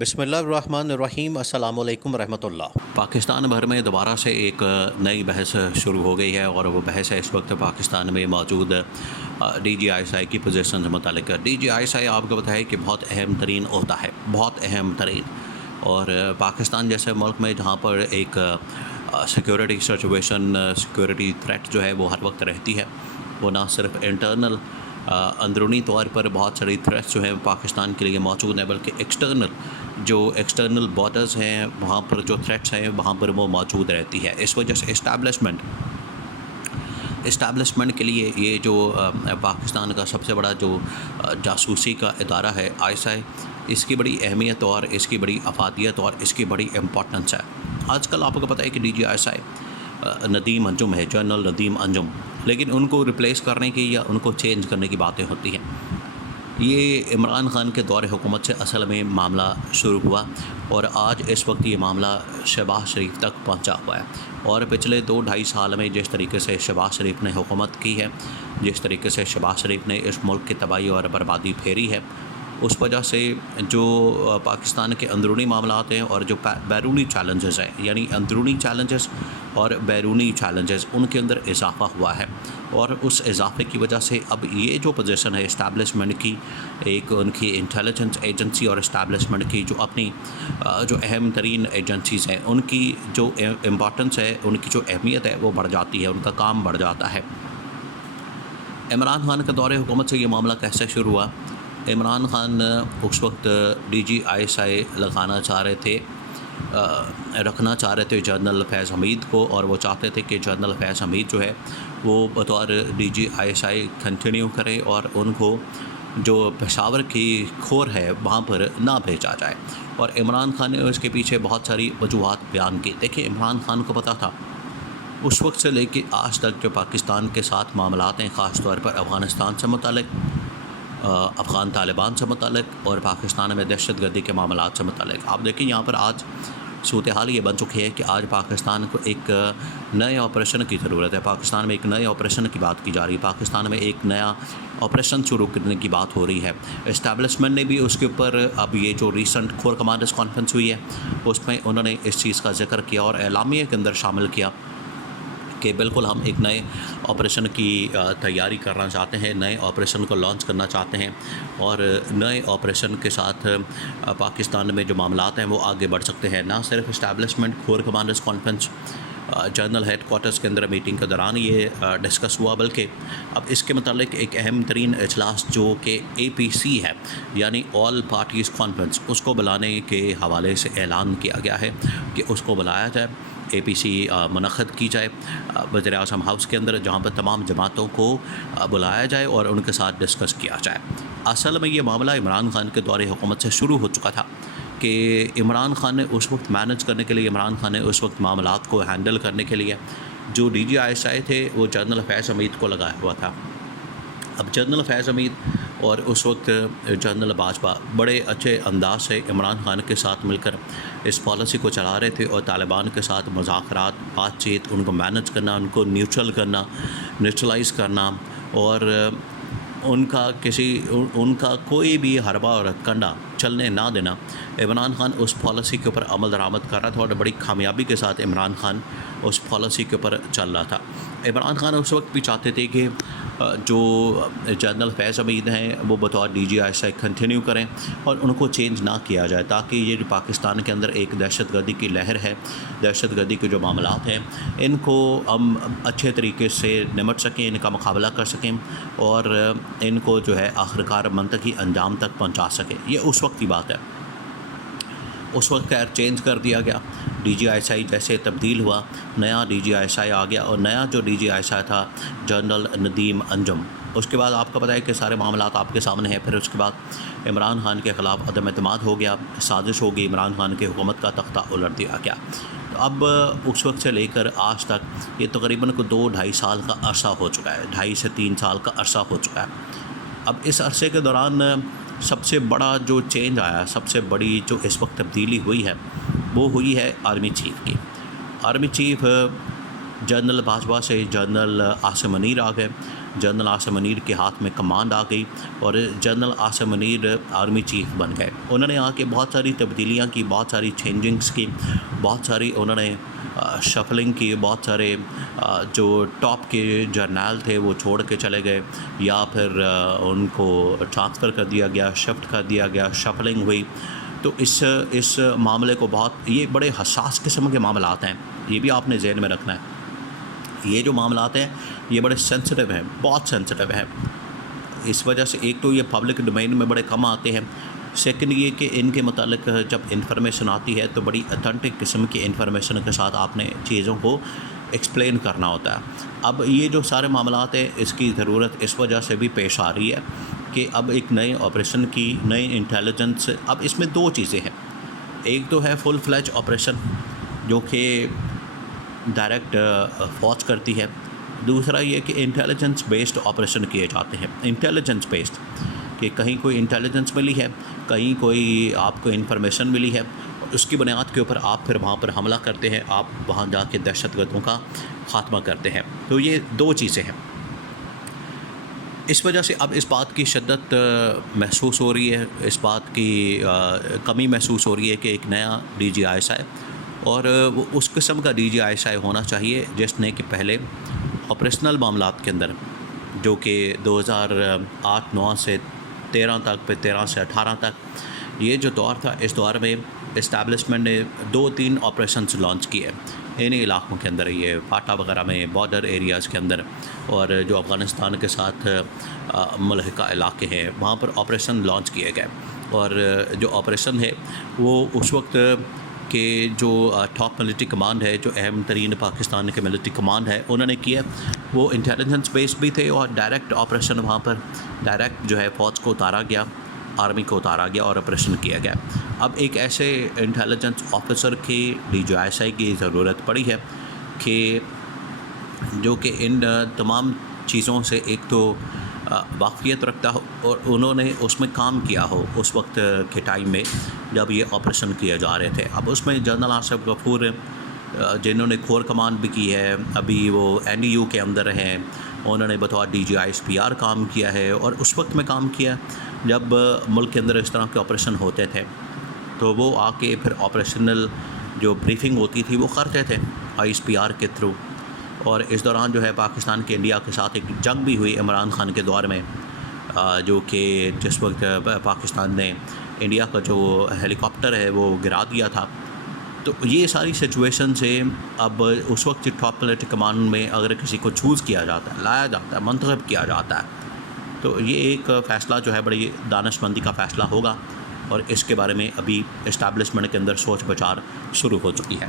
بسم اللہ الرحمن الرحیم، السلام علیکم ورحمۃ اللہ۔ پاکستان بھر میں دوبارہ سے ایک نئی بحث شروع ہو گئی ہے، اور وہ بحث ہے اس وقت پاکستان میں موجود D G I S I کی پوزیشن سے متعلق۔ ڈی جی آئی ایس آئی آپ کو بتائے کہ بہت اہم ترین ہوتا ہے، بہت اہم ترین، اور پاکستان جیسے ملک میں جہاں پر ایک سیکیورٹی سچویشن، سیکیورٹی تھریٹ جو ہے وہ ہر وقت رہتی ہے، وہ نہ صرف انٹرنل اندرونی طور پر بہت ساری تھریٹس جو ہیں پاکستان کے لیے موجود ہیں، بلکہ ایکسٹرنل بارڈرز ہیں وہاں پر جو تھریٹس ہیں وہاں پر وہ موجود رہتی ہے۔ اس وجہ سے اسٹیبلشمنٹ کے لیے یہ جو پاکستان کا سب سے بڑا جو جاسوسی کا ادارہ ہے آئی ایس آئی، اس کی بڑی اہمیت اور اس کی بڑی افادیت اور اس کی بڑی امپورٹنس ہے۔ آج کل آپ کو پتہ ہے کہ D G I S I Nadeem Anjum ہے، جنرل ندیم انجم، لیکن ان کو ریپلیس کرنے کی یا ان کو چینج کرنے کی باتیں ہوتی ہیں۔ یہ عمران خان کے دور حکومت سے اصل میں معاملہ شروع ہوا، اور آج اس وقت یہ معاملہ شہباز شریف تک پہنچا ہوا ہے۔ اور پچھلے 2-2.5 سال میں جس طریقے سے شہباز شریف نے حکومت کی ہے، جس طریقے سے شہباز شریف نے اس ملک کی تباہی اور بربادی پھیری ہے، اس وجہ سے جو پاکستان کے اندرونی معاملات ہیں اور جو بیرونی چیلنجز ہیں، یعنی اندرونی چیلنجز اور بیرونی چیلنجز، ان کے اندر اضافہ ہوا ہے، اور اس اضافے کی وجہ سے اب یہ جو پوزیشن ہے اسٹیبلشمنٹ کی، ایک ان کی انٹیلیجنس ایجنسی اور اسٹیبلشمنٹ کی جو اپنی جو اہم ترین ایجنسیز ہیں، ان کی جو امپورٹنس ہے، ان کی جو اہمیت ہے وہ بڑھ جاتی ہے، ان کا کام بڑھ جاتا ہے۔ عمران خان کے دور حکومت سے یہ معاملہ کیسے شروع ہوا؟ عمران خان اس وقت ڈی جی آئی ایس آئی رکھنا چاہ رہے تھے جنرل فیض حمید کو، اور وہ چاہتے تھے کہ جنرل فیض حمید جو ہے وہ بطور D G I S I continue کرے، اور ان کو جو پشاور کی کھور ہے وہاں پر نہ بھیجا جائے۔ اور عمران خان نے اس کے پیچھے بہت ساری وجوہات بیان کی۔ دیکھیں، عمران خان کو پتہ تھا اس وقت سے لے کے آج تک جو پاکستان کے ساتھ معاملات ہیں، خاص طور پر افغانستان سے متعلق، افغان طالبان سے متعلق، اور پاکستان میں دہشت گردی کے معاملات سے متعلق، آپ دیکھیں یہاں پر آج صورتحال یہ بن چکی ہے کہ آج پاکستان کو ایک نئے آپریشن کی ضرورت ہے۔ پاکستان میں ایک نئے آپریشن کی بات کی جا رہی ہے، پاکستان میں ایک نیا آپریشن شروع کرنے کی بات ہو رہی ہے۔ اسٹیبلشمنٹ نے بھی اس کے اوپر، اب یہ جو ریسنٹ کور کمانڈرز کانفرنس ہوئی ہے اس میں انہوں نے اس چیز کا ذکر کیا اور اعلامیہ کے اندر شامل کیا کہ بالکل ہم ایک نئے آپریشن کی تیاری کرنا چاہتے ہیں، نئے آپریشن کو لانچ کرنا چاہتے ہیں، اور نئے آپریشن کے ساتھ پاکستان میں جو معاملات ہیں وہ آگے بڑھ سکتے ہیں۔ نہ صرف establishment corps commanders conference general ہیڈ کوارٹرز کے اندر میٹنگ کے دوران یہ ڈسکس ہوا، بلکہ اب اس کے متعلق ایک اہم ترین اجلاس جو کہ اے پی سی ہے، یعنی آل پارٹیز کانفرنس، اس کو بلانے کے حوالے سے اعلان کیا گیا ہے کہ اس کو بلایا جائے، اے پی سی منعقد کی جائے وزیر اعظم ہاؤس کے اندر، جہاں پر تمام جماعتوں کو بلایا جائے اور ان کے ساتھ ڈسکس کیا جائے۔ اصل میں یہ معاملہ عمران خان کے دور حکومت سے شروع ہو چکا تھا کہ عمران خان نے اس وقت مینج کرنے کے لیے، عمران خان نے اس وقت معاملات کو ہینڈل کرنے کے لیے جو ڈی جی آئی ایس آئی تھے وہ جنرل فیض حمید کو لگایا ہوا تھا۔ اب جنرل فیض حمید اور اس وقت جنرل باجوہ بڑے اچھے انداز سے عمران خان کے ساتھ مل کر اس پالیسی کو چلا رہے تھے، اور طالبان کے ساتھ مذاکرات، بات چیت، ان کو مینج کرنا، ان کو نیوٹرلائز کرنا، اور ان کا کوئی بھی حربہ اور کنڈا چلنے نہ دینا۔ عمران خان اس پالیسی کے اوپر عمل درآمد کر رہا تھا، اور بڑی کامیابی کے ساتھ عمران خان اس پالیسی کے اوپر چل رہا تھا۔ عمران خان اس وقت بھی چاہتے تھے کہ جو جنرل فیض حمید ہیں وہ بطور D G I S I continue کریں، اور ان کو چینج نہ کیا جائے، تاکہ یہ جو پاکستان کے اندر ایک دہشت گردی کی لہر ہے، دہشت گردی کے جو معاملات ہیں، ان کو ہم اچھے طریقے سے نمٹ سکیں، ان کا مقابلہ کر سکیں، اور ان کو جو ہے آخرکار منطقی انجام تک پہنچا سکیں۔ یہ اس وقت کی بات ہے۔ اس وقت خیر چینج کر دیا گیا، ڈی جی آئی ایس آئی جیسے تبدیل ہوا، نیا ڈی جی آئی ایس آئی آ گیا، اور نیا جو ڈی جی آئی ایس آئی تھا جنرل ندیم انجم۔ اس کے بعد آپ کو پتہ ہے کہ سارے معاملات آپ کے سامنے ہیں۔ پھر اس کے بعد عمران خان کے خلاف عدم اعتماد ہو گیا، سازش ہو گئی، عمران خان کی حکومت کا تختہ الٹ دیا گیا۔ تو اب اس وقت سے لے کر آج تک یہ تقریباً 2-2.5 سال کا عرصہ ہو چکا ہے، 2.5 سے 3 سال کا عرصہ ہو چکا ہے۔ اب اس عرصے کے دوران سب سے بڑا جو چینج آیا، سب سے بڑی جو اس وقت تبدیلی ہوئی ہے، وہ ہوئی ہے آرمی چیف کی۔ آرمی چیف جنرل باجوہ سے جنرل عاصم منیر آ گئے، جنرل عاصم منیر کے ہاتھ میں کمانڈ آ گئی اور general Asim Munir army chief بن گئے. انہوں نے آ کے بہت ساری تبدیلیاں کی, بہت ساری چینجنگز کی, بہت ساری انہوں نے شفلنگ کی, بہت سارے جو ٹاپ کے جرنیل تھے وہ چھوڑ کے چلے گئے یا پھر ان کو ٹرانسفر کر دیا گیا, شفٹ کر دیا گیا, شفلنگ ہوئی. تو اس معاملے کو بہت, یہ بڑے حساس قسم کے معاملات ہیں, یہ بھی آپ نے ذہن میں رکھنا ہے. یہ جو معاملات ہیں یہ بڑے سینسٹیو ہیں, بہت سینسٹیو ہیں. اس وجہ سے ایک تو یہ پبلک ڈومین میں بڑے کم آتے ہیں, سیکنڈ یہ کہ ان کے متعلق جب انفارمیشن آتی ہے تو بڑی اتھینٹک قسم کی انفارمیشن کے ساتھ آپ نے چیزوں کو ایکسپلین کرنا ہوتا ہے. اب یہ جو سارے معاملات ہیں اس کی ضرورت اس وجہ سے بھی پیش آ رہی ہے کہ اب ایک نئے آپریشن کی, نئی انٹیلیجنس. اب اس میں دو چیزیں ہیں, ایک تو ہے فل فلیج آپریشن جو کہ ڈائریکٹ فوج کرتی ہے, دوسرا یہ کہ انٹیلیجنس بیسڈ آپریشن کیے جاتے ہیں. انٹیلیجنس بیسڈ کہ کہیں کوئی انٹیلیجنس ملی ہے, کہیں کوئی آپ کو انفارمیشن ملی ہے, اس کی بنیاد کے اوپر آپ پھر وہاں پر حملہ کرتے ہیں, آپ وہاں جا کے دہشت گردوں کا خاتمہ کرتے ہیں. تو یہ دو چیزیں ہیں. اس وجہ سے اب اس بات کی شدت محسوس ہو رہی ہے, اس بات کی کمی محسوس ہو رہی ہے کہ ایک نیا ڈی جی آئی ایس آئی, اور وہ اس قسم کا ڈی جی آئی ایس آئی ہونا چاہیے جس نے کہ پہلے آپریشنل معاملات کے اندر جو کہ 2008-9 سے 13 تک, پھر 13 سے 18 تک یہ جو دور تھا, اس دور میں اسٹیبلشمنٹ نے 2-3 آپریشنز لانچ کیے انہی علاقوں کے اندر, یہ فاٹا وغیرہ میں, بارڈر ایریاز کے اندر, اور جو افغانستان کے ساتھ ملحقہ علاقے ہیں وہاں پر آپریشن لانچ کیے گئے. اور جو آپریشن ہے وہ اس وقت کہ جو ٹاپ ملٹری کمانڈ ہے, جو اہم ترین پاکستان کے ملٹری کمانڈ ہے, انہوں نے کیا, وہ انٹیلیجنس بیس بھی تھے اور ڈائریکٹ آپریشن وہاں پر ڈائریکٹ جو ہے فوج کو اتارا گیا, آرمی کو اتارا گیا اور آپریشن کیا گیا. اب ایک ایسے انٹیلیجنس آفیسر کی D G I S I کی ضرورت پڑی ہے کہ جو کہ ان تمام چیزوں سے ایک تو واقفیت رکھتا ہو اور انہوں نے اس میں کام کیا ہو اس وقت کے ٹائم میں جب یہ آپریشن کیے جا رہے تھے. اب اس میں جنرل آصف غفور جنہوں نے کور کمانڈ بھی کی ہے, ابھی وہ این ڈی یو کے اندر ہیں, انہوں نے بطور D G I S P R کام کیا ہے, اور اس وقت میں کام کیا جب ملک کے اندر اس طرح کے آپریشن ہوتے تھے. تو وہ آ کے پھر آپریشنل جو بریفنگ ہوتی تھی وہ کرتے تھے آئی ایس پی آر کے تھرو. اور اس دوران جو ہے پاکستان کے انڈیا کے ساتھ ایک جنگ بھی ہوئی عمران خان کے دور میں, جو کہ جس وقت پاکستان نے انڈیا کا جو ہیلی کاپٹر ہے وہ گرا دیا تھا. تو یہ ساری سچویشن سے اب اس وقت ٹاپ ملٹری کمانڈ میں اگر کسی کو چوز کیا جاتا ہے, لایا جاتا ہے, منتخب کیا جاتا ہے, تو یہ ایک فیصلہ جو ہے بڑی دانش مندی کا فیصلہ ہوگا, اور اس کے بارے میں ابھی اسٹیبلشمنٹ کے اندر سوچ بچار شروع ہو چکی ہے.